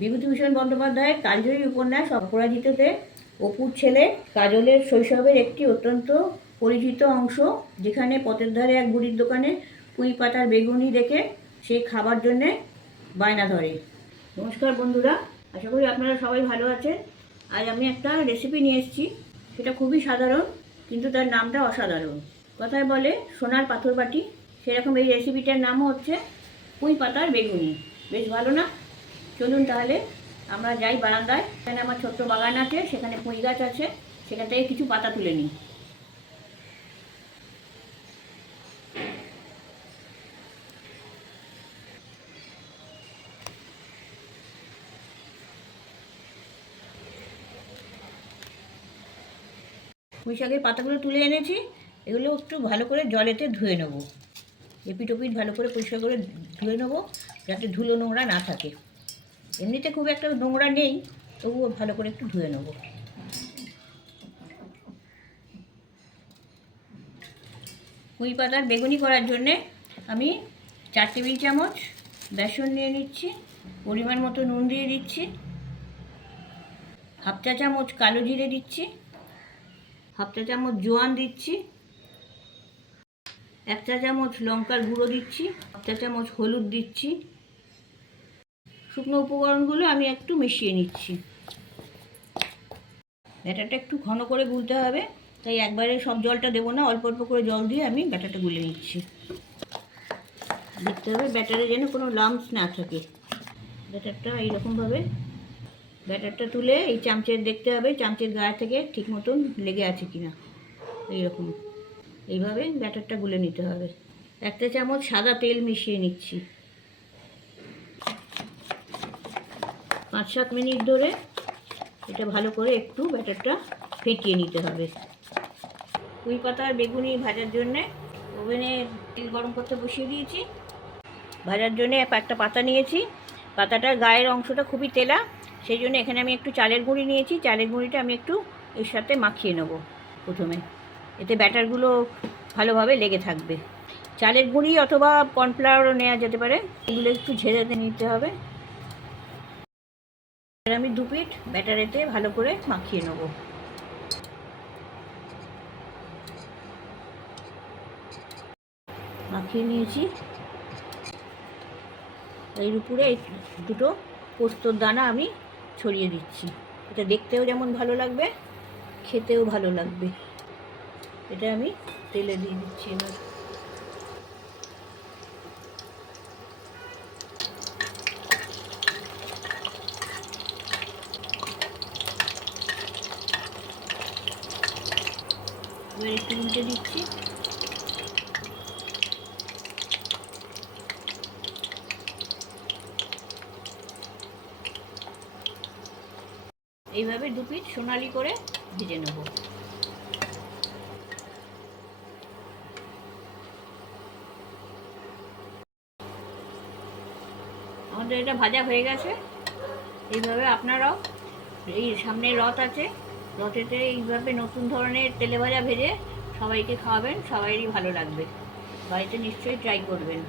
বিভূতিভূষণ বন্দ্যোপাধ্যায়ের কালজয়ী উপন্যাস অপরাজিততে অপুর ছেলে কাজলের শৈশবের একটি অত্যন্ত পরিচিত অংশ, যেখানে পথের ধারে এক বুড়ির দোকানে পুঁই পাতার বেগুনি দেখে সে খাবার জন্যে বায়না ধরে। নমস্কার বন্ধুরা, আশা করি আপনারা সবাই ভালো আছেন। আজ আমি একটা রেসিপি নিয়ে এসেছি। সেটা খুবই সাধারণ, কিন্তু তার নামটা অসাধারণ। কথায় বলে সোনার পাথর বাটি, সেরকম এই রেসিপিটার নামও হচ্ছে পুঁই পাতার বেগুনি। বেশ ভালো না? চলুন তাহলে আমরা যাই বারান্দায়। এখানে আমার ছোট্ট বাগান আছে, সেখানে পুঁই গাছ আছে, সেখান থেকে কিছু পাতা তুলে নিই। পুঁই শাকের পাতাগুলো তুলে এনেছি, এগুলো একটু ভালো করে জলেতে ধুয়ে নেব। এপিট ওপিট ভালো করে পরিষ্কার করে ধুয়ে নেবো, যাতে ধুলো নোংরা না থাকে। এমনিতে খুব একটা নোংরা নেই, তবুও ভালো করে একটু ধুয়ে নেব। পুঁই পাতার বেগুনি করার জন্যে আমি 4 টেবিল চামচ বেসন নিয়ে নিচ্ছি, পরিমাণ মতো নুন দিয়ে দিচ্ছি, হাফ চা চামচ কালো জিরে দিচ্ছি, হাফ চা চামচ জোয়ান দিচ্ছি, 1 চা চামচ লঙ্কার গুঁড়ো দিচ্ছি, হাফ চা চামচ হলুদ দিচ্ছি। শুকনো উপকরণগুলো আমি একটু মিশিয়ে নিচ্ছি। ব্যাটারটা একটু ঘন করে গুলতে হবে, তাই একবারে সব জলটা দেবো না, অল্প অল্প করে জল দিয়ে আমি ব্যাটারটা গুলে নিচ্ছি। দেখতে হবে ব্যাটারে যেন কোনো লাম্পস না থাকে। ব্যাটারটা এইরকমভাবে ব্যাটারটা তুলে এই চামচের দেখতে হবে, চামচের গায়ে থেকে ঠিক মতন লেগে আছে কিনা। এইরকম এইভাবে ব্যাটারটা গুলে নিতে হবে। 1 চা চামচ সাদা তেল মিশিয়ে নিচ্ছি। 5-7 মিনিট ধরে এটা ভালো করে একটু ব্যাটারটা ফেটিয়ে নিতে হবে। পুঁই পাতার বেগুনি ভাজার জন্যে ওভেনে তেল গরম করতে বসিয়ে দিয়েছি। ভাজার জন্যে একটা পাতা নিয়েছি, পাতাটার গায়ের অংশটা খুবই তেলা, সেই জন্য এখানে আমি একটু চালের গুঁড়ি নিয়েছি। চালের গুঁড়িটা আমি একটু এর সাথে মাখিয়ে নেব প্রথমে, এতে ব্যাটারগুলো ভালোভাবে লেগে থাকবে। চালের গুঁড়ি অথবা কর্নফ্লাওয়ারও নেওয়া যেতে পারে, এগুলো একটু ঝেড়ে নিতে হবে। আমি 2 পিঠ ব্যাটারেতে ভালো করে মাখিয়ে নেব। মাখিয়ে নিয়েছি। এর উপরে এই দুটো পোস্তর দানা আমি ছড়িয়ে দিচ্ছি। এটা দেখতেও যেমন ভালো লাগবে, খেতেও ভালো লাগবে। এটা আমি তেলে দিয়ে দিচ্ছি এবার। এবার একটু উল্টে দিচ্ছি। এইভাবে 2 পিঠ সোনালি করে ভেজে নেব। আমাদের এটা ভাজা হয়ে গেছে। এইভাবে আপনারাও, এই সামনে রথ আছে, রথেতে এইভাবে নতুন ধরনের তেলে ভাজা ভেজে সবাইকে খাওয়াবেন, সবাইরই ভালো লাগবে। বাড়িতে নিশ্চয়ই ট্রাই করবেন।